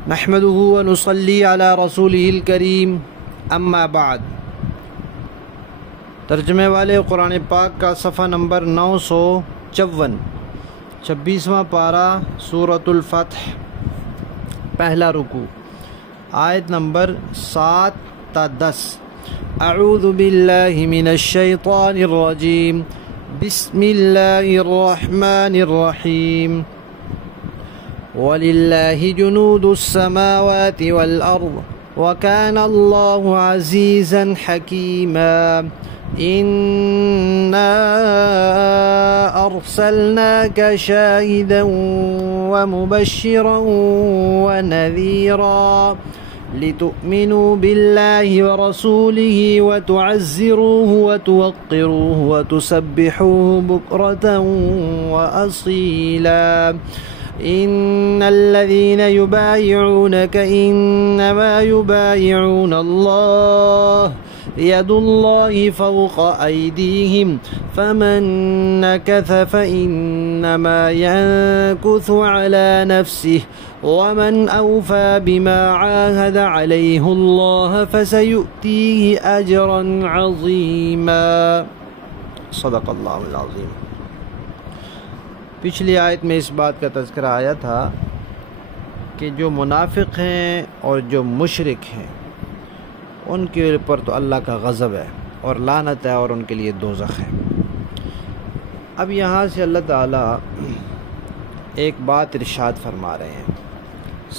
نحمده ونصلي على رسوله الكريم اما بعد۔ ترجمے والے قرآن پاک کا صفحہ نمبر 954، 26واں پارہ سورۃ الفتح، پہلا رکوع، آیت نمبر 7 تا 10۔ اعوذ باللہ من الشیطان الرجیم، بسم اللہ الرحمن الرحیم۔ وَلِلَّهِ جُنُودُ السَّمَاوَاتِ وَالْأَرْضِ وَكَانَ اللَّهُ عَزِيزًا حَكِيمًا۔ إِنَّا أَرْسَلْنَاكَ شَاهِدًا وَمُبَشِّرًا وَنَذِيرًا لِتُؤْمِنُوا بِاللَّهِ وَرَسُولِهِ وَتُعَزِّرُوهُ وَتُوَقِّرُوهُ وَتُسَبِّحُوهُ بُكْرَةً وَأَصِيلًا۔ إن الذين يبايعونك إنما يبايعون الله يد الله فوق أيديهم فمن نكث فإنما ينكث على نفسه ومن أوفى بما عاهد عليه الله فسيؤتيه أجرا عظيما۔ صدق الله العظيم۔ پچھلی آیت میں اس بات کا تذکرہ آیا تھا کہ جو منافق ہیں اور جو مشرک ہیں ان کے اوپر تو اللہ کا غضب ہے اور لعنت ہے اور ان کے لیے دوزخ ہے۔ اب یہاں سے اللہ تعالیٰ ایک بات ارشاد فرما رہے ہیں۔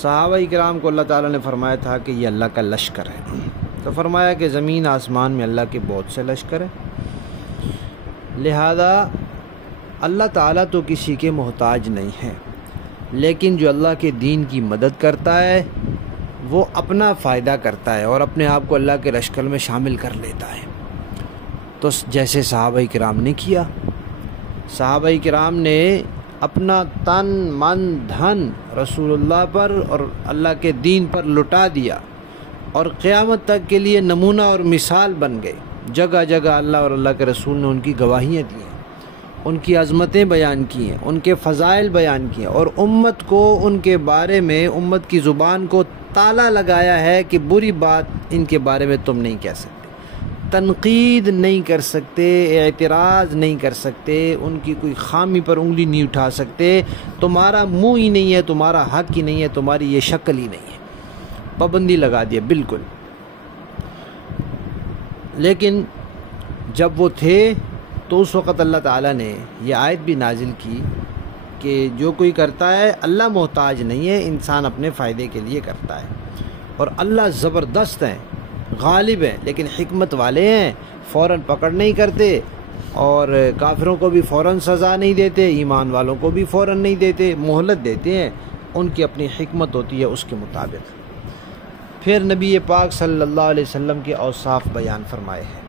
صحابہ کرام کو اللہ تعالیٰ نے فرمایا تھا کہ یہ اللہ کا لشکر ہے، تو فرمایا کہ زمین آسمان میں اللہ کے بہت سے لشکر ہیں، لہذا اللہ تعالیٰ تو کسی کے محتاج نہیں ہے، لیکن جو اللہ کے دین کی مدد کرتا ہے وہ اپنا فائدہ کرتا ہے اور اپنے آپ کو اللہ کے لشکر میں شامل کر لیتا ہے۔ تو جیسے صحابہ کرام نے کیا، صحابہ کرام نے اپنا تن من دھن رسول اللہ پر اور اللہ کے دین پر لٹا دیا اور قیامت تک کے لیے نمونہ اور مثال بن گئے۔ جگہ جگہ اللہ اور اللہ کے رسول نے ان کی گواہیاں دی ہیں، ان کی عظمتیں بیان کی ہیں، ان کے فضائل بیان کیے اور امت کو ان کے بارے میں، امت کی زبان کو تالا لگایا ہے کہ بری بات ان کے بارے میں تم نہیں کہہ سکتے، تنقید نہیں کر سکتے، اعتراض نہیں کر سکتے، ان کی کوئی خامی پر انگلی نہیں اٹھا سکتے، تمہارا منہ ہی نہیں ہے، تمہارا حق ہی نہیں ہے، تمہاری یہ شکل ہی نہیں ہے، پابندی لگا دیا بالکل۔ لیکن جب وہ تھے تو اس وقت اللہ تعالیٰ نے یہ آیت بھی نازل کی کہ جو کوئی کرتا ہے اللہ محتاج نہیں ہے، انسان اپنے فائدے کے لیے کرتا ہے، اور اللہ زبردست ہیں، غالب ہیں، لیکن حکمت والے ہیں، فوراً پکڑ نہیں کرتے اور کافروں کو بھی فوراً سزا نہیں دیتے، ایمان والوں کو بھی فوراً نہیں دیتے، مہلت دیتے ہیں، ان کی اپنی حکمت ہوتی ہے اس کے مطابق۔ پھر نبی پاک صلی اللہ علیہ وسلم کے اوصاف بیان فرمائے ہیں،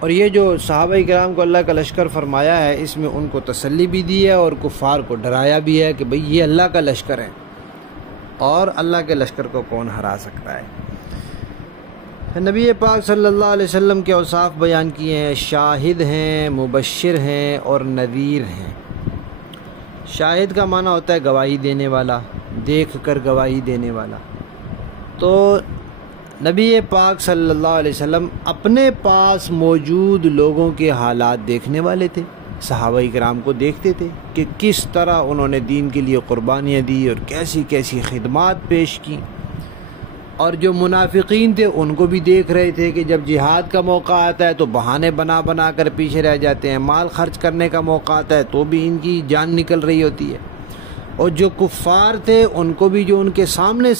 اور یہ جو صحابہ کرام کو اللہ کا لشکر فرمایا ہے اس میں ان کو تسلی بھی دی ہے اور کفار کو ڈرایا بھی ہے کہ بھئی یہ اللہ کا لشکر ہے اور اللہ کے لشکر کو کون ہرا سکتا ہے۔ نبی پاک صلی اللہ علیہ وسلم کے اوصاف بیان کیے ہیں، شاہد ہیں، مبشر ہیں اور نذیر ہیں۔ شاہد کا معنی ہوتا ہے گواہی دینے والا، دیکھ کر گواہی دینے والا۔ تو نبی پاک صلی اللہ علیہ وسلم اپنے پاس موجود لوگوں کے حالات دیکھنے والے تھے، صحابہ کرام کو دیکھتے تھے کہ کس طرح انہوں نے دین کے لیے قربانیاں دی اور کیسی کیسی خدمات پیش کی، اور جو منافقین تھے ان کو بھی دیکھ رہے تھے کہ جب جہاد کا موقع آتا ہے تو بہانے بنا بنا کر پیچھے رہ جاتے ہیں، مال خرچ کرنے کا موقع آتا ہے تو بھی ان کی جان نکل رہی ہوتی ہے، اور جو کفار تھے ان کو بھی، جو ان کے سامنے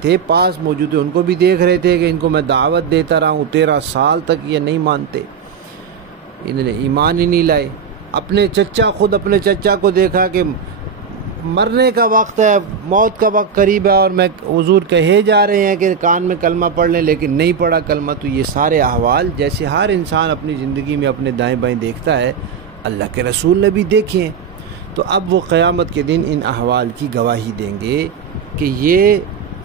تھے، پاس موجود تھے، ان کو بھی دیکھ رہے تھے کہ ان کو میں دعوت دیتا رہا ہوں 13 سال تک یہ نہیں مانتے، انہوں نے ایمان ہی نہیں لائے۔ خود اپنے چچا کو دیکھا کہ مرنے کا وقت ہے، موت کا وقت قریب ہے، اور میں حضور کہے جا رہے ہیں کہ کان میں کلمہ پڑھ لیں لیکن نہیں پڑھا کلمہ۔ تو یہ سارے احوال جیسے ہر انسان اپنی زندگی میں اپنے دائیں بائیں دیکھتا ہے، اللہ کے رسول نے بھی دیکھے ہیں۔ تو اب وہ قیامت کے دن ان احوال کی گواہی دیں گے کہ یہ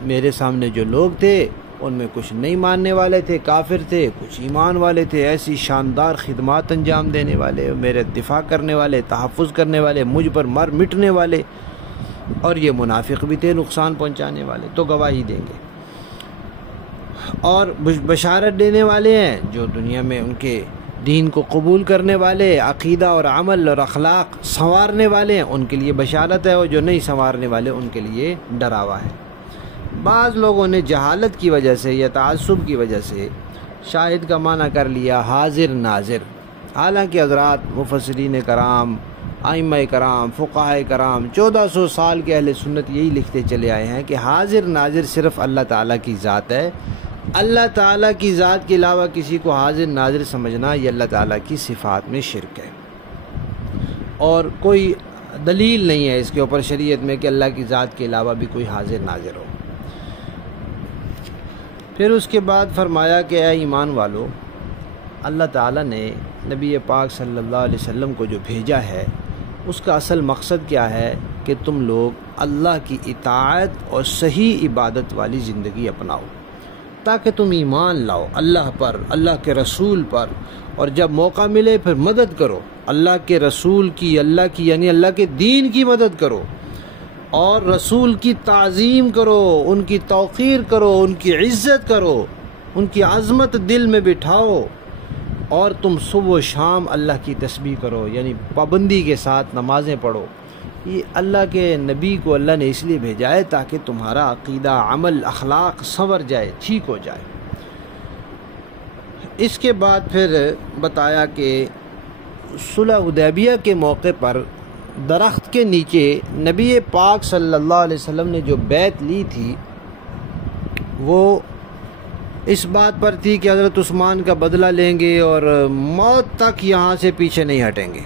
میرے سامنے جو لوگ تھے ان میں کچھ نہیں ماننے والے تھے، کافر تھے، کچھ ایمان والے تھے، ایسی شاندار خدمات انجام دینے والے، میرے دفاع کرنے والے، تحفظ کرنے والے، مجھ پر مر مٹنے والے، اور یہ منافق بھی تھے نقصان پہنچانے والے، تو گواہی دیں گے۔ اور بشارت دینے والے ہیں جو دنیا میں ان کے دین کو قبول کرنے والے، عقیدہ اور عمل اور اخلاق سنوارنے والے ہیں، ان کے لیے بشارت ہے، اور جو نہیں سنوارنے والے ان کے لیے ڈراوا ہے۔ بعض لوگوں نے جہالت کی وجہ سے یا تعصب کی وجہ سے شاہد کا معنی کر لیا حاضر ناظر، حالانکہ حضرات مفسرین کرام، ائمہ کرام، فقہاء کرام 1400 سال کے اہل سنت یہی لکھتے چلے آئے ہیں کہ حاضر ناظر صرف اللہ تعالیٰ کی ذات ہے۔ اللہ تعالیٰ کی ذات کے علاوہ کسی کو حاضر ناظر سمجھنا یہ اللہ تعالیٰ کی صفات میں شرک ہے، اور کوئی دلیل نہیں ہے اس کے اوپر شریعت میں کہ اللہ کی ذات کے علاوہ بھی کوئی حاضر ناظر ہو۔ پھر اس کے بعد فرمایا کہ اے ایمان والو، اللہ تعالیٰ نے نبی پاک صلی اللہ علیہ وسلم کو جو بھیجا ہے اس کا اصل مقصد کیا ہے کہ تم لوگ اللہ کی اطاعت اور صحیح عبادت والی زندگی اپناؤ، تاکہ تم ایمان لاؤ اللہ پر، اللہ کے رسول پر، اور جب موقع ملے پھر مدد کرو اللہ کے رسول کی، یعنی اللہ کے دین کی مدد کرو، اور رسول کی تعظیم کرو، ان کی توقیر کرو، ان کی عزت کرو، ان کی عظمت دل میں بٹھاؤ، اور تم صبح و شام اللہ کی تسبیح کرو، یعنی پابندی کے ساتھ نمازیں پڑھو۔ یہ اللہ کے نبی کو اللہ نے اس لیے بھیجا ہے تاکہ تمہارا عقیدہ، عمل، اخلاق سنور جائے، ٹھیک ہو جائے۔ اس کے بعد پھر بتایا کہ صلح حدیبیہ کے موقع پر درخت کے نیچے نبی پاک صلی اللہ علیہ وسلم نے جو بیعت لی تھی وہ اس بات پر تھی کہ حضرت عثمان کا بدلہ لیں گے اور موت تک یہاں سے پیچھے نہیں ہٹیں گے۔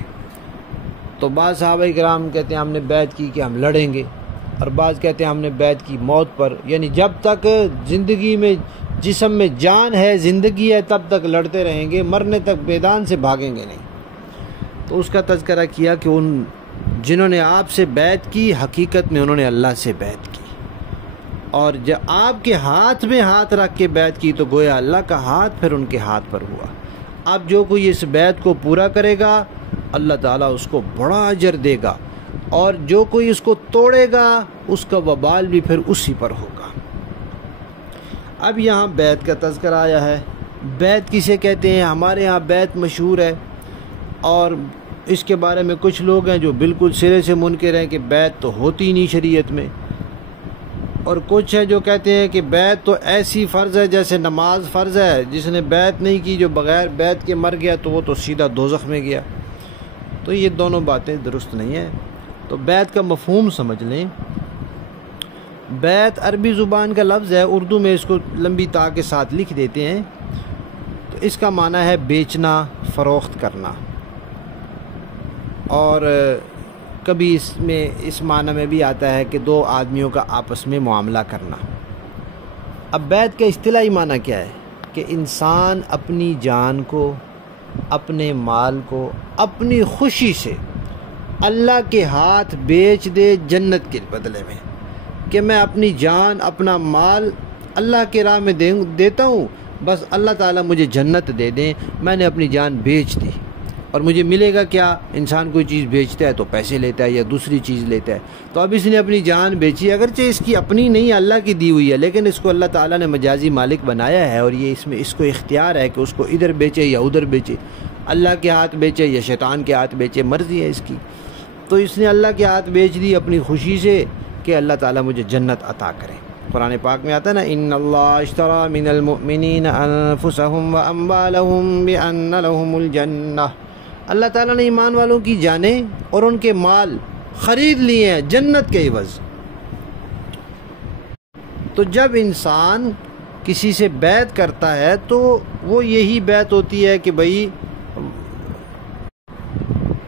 تو بعض صحابہ کرام کہتے ہیں ہم نے بیعت کی کہ ہم لڑیں گے، اور بعض کہتے ہیں ہم نے بیعت کی موت پر، یعنی جب تک زندگی میں جسم میں جان ہے، زندگی ہے، تب تک لڑتے رہیں گے، مرنے تک میدان سے بھاگیں گے نہیں۔ تو اس کا تذکرہ کیا کہ ان جنہوں نے آپ سے بیعت کی حقیقت میں انہوں نے اللہ سے بیعت کی، اور جب آپ کے ہاتھ میں ہاتھ رکھ کے بیعت کی تو گویا اللہ کا ہاتھ پھر ان کے ہاتھ پر ہوا۔ اب جو کوئی اس بیعت کو پورا کرے گا اللہ تعالیٰ اس کو بڑا اجر دے گا، اور جو کوئی اس کو توڑے گا اس کا وبال بھی پھر اسی پر ہوگا۔ اب یہاں بیعت کا تذکرہ آیا ہے۔ بیعت کسے کہتے ہیں؟ ہمارے یہاں بیعت مشہور ہے، اور اس کے بارے میں کچھ لوگ ہیں جو بالکل سرے سے منکر ہیں کہ بیعت تو ہوتی نہیں شریعت میں، اور کچھ ہیں جو کہتے ہیں کہ بیعت تو ایسی فرض ہے جیسے نماز فرض ہے، جس نے بیعت نہیں کی، جو بغیر بیعت کے مر گیا تو وہ تو سیدھا دوزخ میں گیا۔ تو یہ دونوں باتیں درست نہیں ہیں۔ تو بیعت کا مفہوم سمجھ لیں۔ بیعت عربی زبان کا لفظ ہے، اردو میں اس کو لمبی تا کے ساتھ لکھ دیتے ہیں، تو اس کا معنی ہے بیچنا، فروخت کرنا، اور کبھی اس میں اس معنی میں بھی آتا ہے کہ دو آدمیوں کا آپس میں معاملہ کرنا۔ اب بیعت کا اصطلاحی معنی کیا ہے؟ کہ انسان اپنی جان کو، اپنے مال کو اپنی خوشی سے اللہ کے ہاتھ بیچ دے جنت کے بدلے میں، کہ میں اپنی جان، اپنا مال اللہ کے راہ میں دیتا ہوں، بس اللہ تعالیٰ مجھے جنت دے دیں، میں نے اپنی جان بیچ دی۔ اور مجھے ملے گا کیا؟ انسان کوئی چیز بیچتا ہے تو پیسے لیتا ہے یا دوسری چیز لیتا ہے، تو اب اس نے اپنی جان بیچی، اگرچہ اس کی اپنی نہیں اللہ کی دی ہوئی ہے، لیکن اس کو اللہ تعالیٰ نے مجازی مالک بنایا ہے، اور یہ اس کو اختیار ہے کہ اس کو ادھر بیچے یا ادھر بیچے، اللہ کے ہاتھ بیچے یا شیطان کے ہاتھ بیچے، مرضی ہے اس کی۔ تو اس نے اللہ کے ہاتھ بیچ دی اپنی خوشی سے کہ اللہ تعالیٰ مجھے جنت عطا کرے۔ قرآن پاک میں آتا ہے نا، ان اللہ اشتری من المؤمنین انفسهم واموالهم بان لهم الجنہ، اللہ تعالیٰ نے ایمان والوں کی جانیں اور ان کے مال خرید لیے ہیں جنت کے عوض۔ تو جب انسان کسی سے بیعت کرتا ہے تو وہ یہی بیعت ہوتی ہے کہ بھئی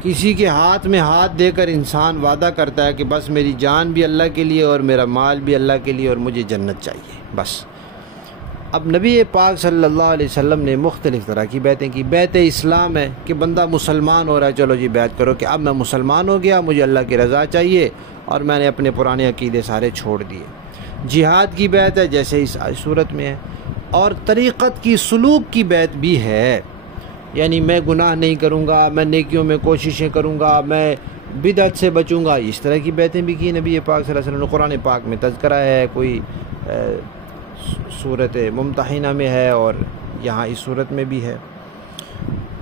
کسی کے ہاتھ میں ہاتھ دے کر انسان وعدہ کرتا ہے کہ بس میری جان بھی اللہ کے لیے اور میرا مال بھی اللہ کے لیے اور مجھے جنت چاہیے بس۔ اب نبی پاک صلی اللہ علیہ وسلم نے مختلف طرح کی بیعتیں کی۔ بیعت اسلام ہے کہ بندہ مسلمان ہو رہا ہے، چلو جی بیعت کرو کہ اب میں مسلمان ہو گیا، مجھے اللہ کی رضا چاہیے اور میں نے اپنے پرانے عقیدے سارے چھوڑ دیے۔ جہاد کی بیعت ہے جیسے اس صورت میں ہے، اور طریقت کی، سلوک کی بیعت بھی ہے، یعنی میں گناہ نہیں کروں گا، میں نیکیوں میں کوششیں کروں گا، میں بدعت سے بچوں گا، اس طرح کی بیعتیں بھی کی نبی پاک صلی اللہ علیہ وسلم نے۔ قرآن پاک میں تذکرہ ہے، کوئی صورت ممتحنہ میں ہے اور یہاں اس صورت میں بھی ہے۔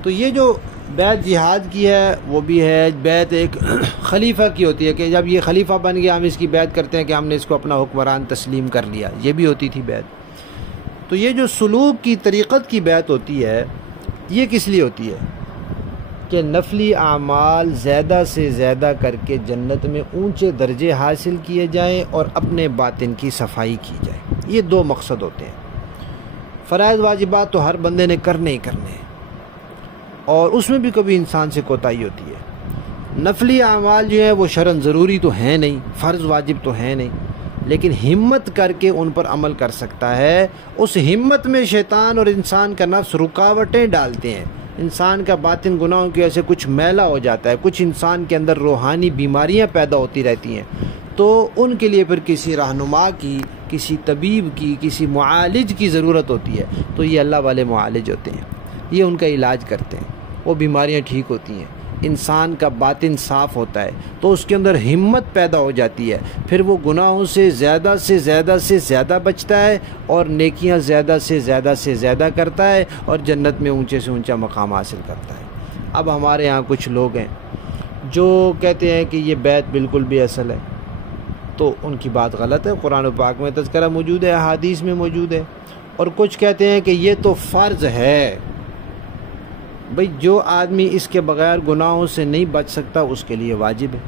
تو یہ جو بیعت جہاد کی ہے وہ بھی ہے، بیعت ایک خلیفہ کی ہوتی ہے کہ جب یہ خلیفہ بن گیا ہم اس کی بیعت کرتے ہیں کہ ہم نے اس کو اپنا حکمران تسلیم کر لیا، یہ بھی ہوتی تھی بیعت۔ تو یہ جو سلوک کی طریقت کی بیعت ہوتی ہے یہ کس لیے ہوتی ہے؟ کہ نفلی اعمال زیادہ سے زیادہ کر کے جنت میں اونچے درجے حاصل کیے جائیں اور اپنے باطن کی صفائی کی جائے، یہ دو مقصد ہوتے ہیں۔ فرائض واجبات تو ہر بندے نے کرنے ہی کرنے ہیں، اور اس میں بھی کبھی انسان سے کوتاہی ہوتی ہے۔ نفلی اعمال جو ہیں وہ شرعاً ضروری تو ہیں نہیں، فرض واجب تو ہیں نہیں، لیکن ہمت کر کے ان پر عمل کر سکتا ہے۔ اس ہمت میں شیطان اور انسان کا نفس رکاوٹیں ڈالتے ہیں، انسان کا باطن گناہوں کی وجہ سے کچھ میلا ہو جاتا ہے، کچھ انسان کے اندر روحانی بیماریاں پیدا ہوتی رہتی ہیں، تو ان کے لیے پھر کسی رہنما کی، کسی طبیب کی، کسی معالج کی ضرورت ہوتی ہے۔ تو یہ اللہ والے معالج ہوتے ہیں، یہ ان کا علاج کرتے ہیں، وہ بیماریاں ٹھیک ہوتی ہیں، انسان کا باطن صاف ہوتا ہے، تو اس کے اندر ہمت پیدا ہو جاتی ہے، پھر وہ گناہوں سے زیادہ بچتا ہے اور نیکیاں زیادہ سے زیادہ کرتا ہے اور جنت میں اونچے سے اونچا مقام حاصل کرتا ہے۔ اب ہمارے ہاں کچھ لوگ ہیں جو کہتے ہیں کہ یہ بیعت بالکل بھی اصل ہے، تو ان کی بات غلط ہے۔ قرآن پاک میں تذکرہ موجود ہے، احادیث میں موجود ہے، اور کچھ کہتے ہیں کہ یہ تو فرض ہے۔ بھئی جو آدمی اس کے بغیر گناہوں سے نہیں بچ سکتا اس کے لیے واجب ہے،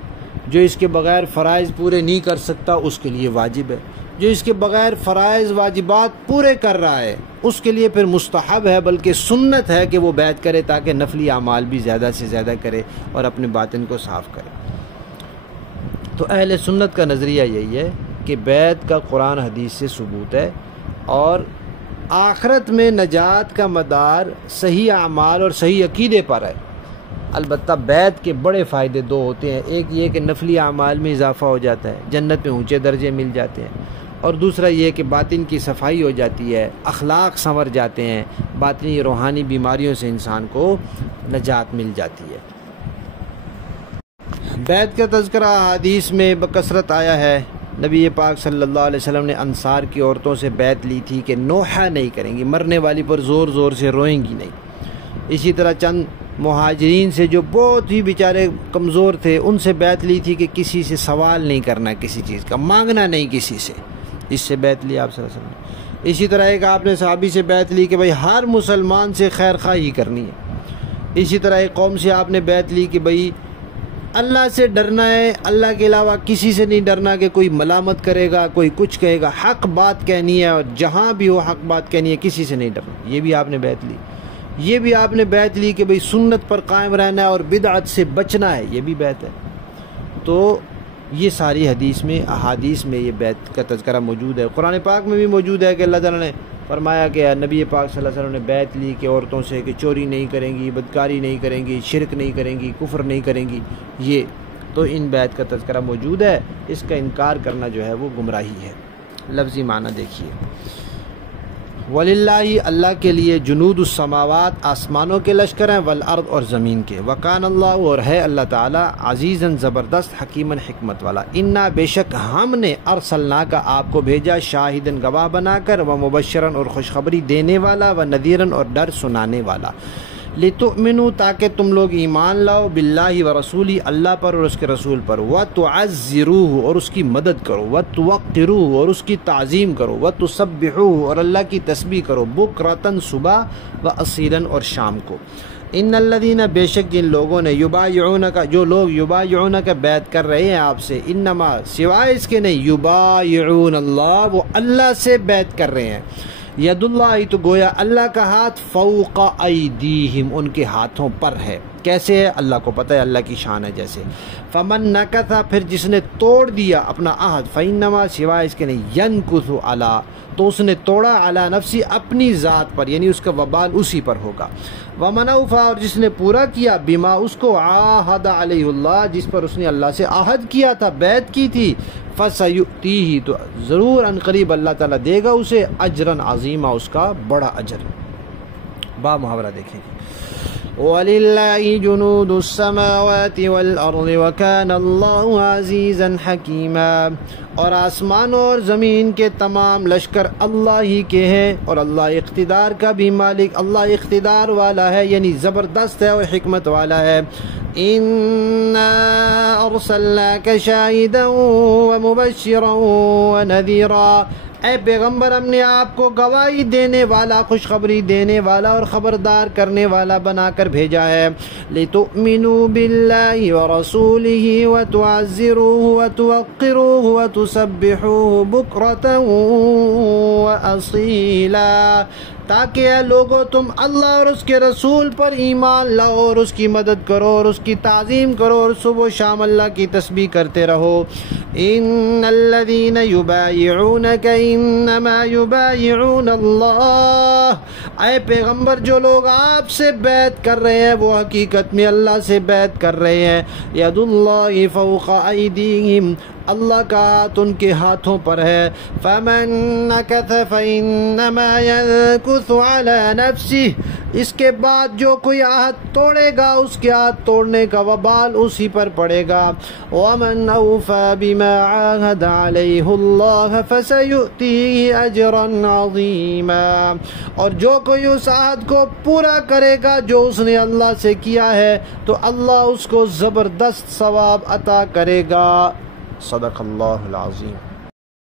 جو اس کے بغیر فرائض پورے نہیں کر سکتا اس کے لیے واجب ہے، جو اس کے بغیر فرائض واجبات پورے کر رہا ہے اس کے لیے پھر مستحب ہے، بلکہ سنت ہے کہ وہ بیعت کرے تاکہ نفلی اعمال بھی زیادہ سے زیادہ کرے اور اپنے باطن کو صاف کرے۔ تو اہل سنت کا نظریہ یہی ہے کہ بیعت کا قرآن حدیث سے ثبوت ہے، اور آخرت میں نجات کا مدار صحیح اعمال اور صحیح عقیدے پر ہے۔ البتہ بیعت کے بڑے فائدے دو ہوتے ہیں، ایک یہ کہ نفلی اعمال میں اضافہ ہو جاتا ہے، جنت میں اونچے درجے مل جاتے ہیں، اور دوسرا یہ کہ باطن کی صفائی ہو جاتی ہے، اخلاق سنور جاتے ہیں، باطنی روحانی بیماریوں سے انسان کو نجات مل جاتی ہے۔ بیعت کا تذکرہ حدیث میں بکثرت آیا ہے۔ نبی پاک صلی اللہ علیہ وسلم نے انصار کی عورتوں سے بیعت لی تھی کہ نوحہ نہیں کریں گی، مرنے والی پر زور زور سے روئیں گی نہیں۔ اسی طرح چند مہاجرین سے جو بہت ہی بیچارے کمزور تھے ان سے بیعت لی تھی کہ کسی سے سوال نہیں کرنا، کسی چیز کا مانگنا نہیں کسی سے، اس سے بیعت لی آپ صلی اللہ علیہ وسلم نے۔ اسی طرح ایک آپ نے صحابی سے بیعت لی کہ بھئی ہر مسلمان سے خیر خواہی کرنی ہے۔ اسی طرح ایک قوم سے آپ نے بیعت لی کہ بھئی اللہ سے ڈرنا ہے، اللہ کے علاوہ کسی سے نہیں ڈرنا کہ کوئی ملامت کرے گا، کوئی کچھ کہے گا، حق بات کہنی ہے اور جہاں بھی ہو حق بات کہنی ہے، کسی سے نہیں ڈرنا، یہ بھی آپ نے بیعت لی۔ یہ بھی آپ نے بیعت لی کہ بھئی سنت پر قائم رہنا ہے اور بدعت سے بچنا ہے، یہ بھی بیعت ہے۔ تو یہ ساری حدیث میں، احادیث میں یہ بیعت کا تذکرہ موجود ہے۔ قرآن پاک میں بھی موجود ہے کہ اللہ تعالیٰ نے فرمایا کہ نبی پاک صلی اللہ علیہ وسلم نے بیعت لی کہ عورتوں سے کہ چوری نہیں کریں گی، بدکاری نہیں کریں گی، شرک نہیں کریں گی، کفر نہیں کریں گی، یہ تو ان بیعت کا تذکرہ موجود ہے۔ اس کا انکار کرنا جو ہے وہ گمراہی ہے۔ لفظی معنی دیکھیے، وَلِلَّهِ اللہ کے لیے جنود السماوات آسمانوں کے لشکر ہیں، والارض اور زمین کے، وَكَانَ اللَّهُ اور ہے اللہ تعالیٰ عزیزاً زبردست، حکیماً حکمت والا۔ اِنَّا بے شک ہم نے ارسلناک آپ کو بھیجا شاہداً گواہ بنا کر، ومبشراً اور خوشخبری دینے والا، ونذیراً اور ڈر سنانے والا، لِتُؤْمِنُوا تاکہ تم لوگ ایمان لاؤ، باللہ ورسولہ اللہ پر اور اس کے رسول پر، وَتُعَزِّرُوهُ اور اس کی مدد کرو، وَتُوَقِّرُوهُ اور اس کی تعظیم کرو، وَتُسَبِّحُوهُ اور اللہ کی تسبیح کرو، بُکْرَةً صبح وَأَصِيلًا اور شام کو۔ ان الذین بے شک جن لوگوں نے یبایعونک جو لوگ یبایعونک بیعت کر رہے ہیں آپ سے، انما سوائے اس کے نہیں، یبایعون اللہ وہ اللہ سے بیعت کر رہے ہیں۔ ید اللہ تو گویا اللہ کا ہاتھ، فوق ایدیہم ان کے ہاتھوں پر ہے۔ کیسے ہے اللہ کو پتہ ہے، اللہ کی شان ہے جیسے۔ فمن نکث پھر جس نے توڑ دیا اپنا عہد، فانما سوائے اس کے نہیں، ینکث علی تو اس نے توڑا، علی نفسی اپنی ذات پر، یعنی اس کا وبال اسی پر ہوگا۔ ومن اوفی اور جس نے پورا کیا، بما اس کو، عاہد علیہ اللہ جس پر اس نے اللہ سے عہد کیا تھا، بیعت کی تھی، فسیؤتیہ تو ضرور ان قریب اللہ تعالیٰ دے گا اسے، اجرا عظیما اس کا بڑا اجر۔ با محاورہ دیکھیں گے، وَلِلَّهِ جُنُودُ السَّمَاوَاتِ وَالْأَرْضِ وَكَانَ اللَّهُ عَزِيزًا حَكِيمًا، اور آسمانوں اور زمین کے تمام لشکر اللہ ہی کے ہیں، اور اللہ اقتدار کا بھی مالک، اللہ اقتدار والا ہے، یعنی زبردست ہے اور حکمت والا ہے۔ إِنَّا أَرْسَلْنَاكَ شَاهِدًا وَمُبَشِّرًا وَنَذِيرًا، اے پیغمبر ہم نے آپ کو گواہی دینے والا، خوشخبری دینے والا اور خبردار کرنے والا بنا کر بھیجا ہے۔ لِتُؤْمِنُوا بِاللَّهِ وَرَسُولِهِ وَتُعَزِّرُوهُ وَتُوَقِّرُوهُ وَتُسَبِّحُوهُ بُكْرَةً وَأَصِيلًا، تاکہ اے لوگو تم اللہ اور اس کے رسول پر ایمان لاؤ اور اس کی مدد کرو اور اس کی تعظیم کرو اور صبح و شام اللہ کی تسبیح کرتے رہو۔ ان الذین یبایعونک انما یبایعون اللہ، اے پیغمبر جو لوگ آپ سے بیعت کر رہے ہیں وہ حقیقت میں اللہ سے بیعت کر رہے ہیں۔ ید اللہ فوق ایدیہم، اللہ کا ہاتھ ان کے ہاتھوں پر ہے۔ فمن نکث فانما ينکث علی نفسہ، اس کے بعد جو کوئی عہد توڑے گا اس کے عہد توڑنے کا وبال اسی پر پڑے گا۔ ومن اوفی بما عاہد علیہ اللہ فسیؤتیہ اجرا عظیما، اور جو کوئی اس عہد کو پورا کرے گا جو اس نے اللہ سے کیا ہے تو اللہ اس کو زبردست ثواب عطا کرے گا۔ صدق اللہ العظیم۔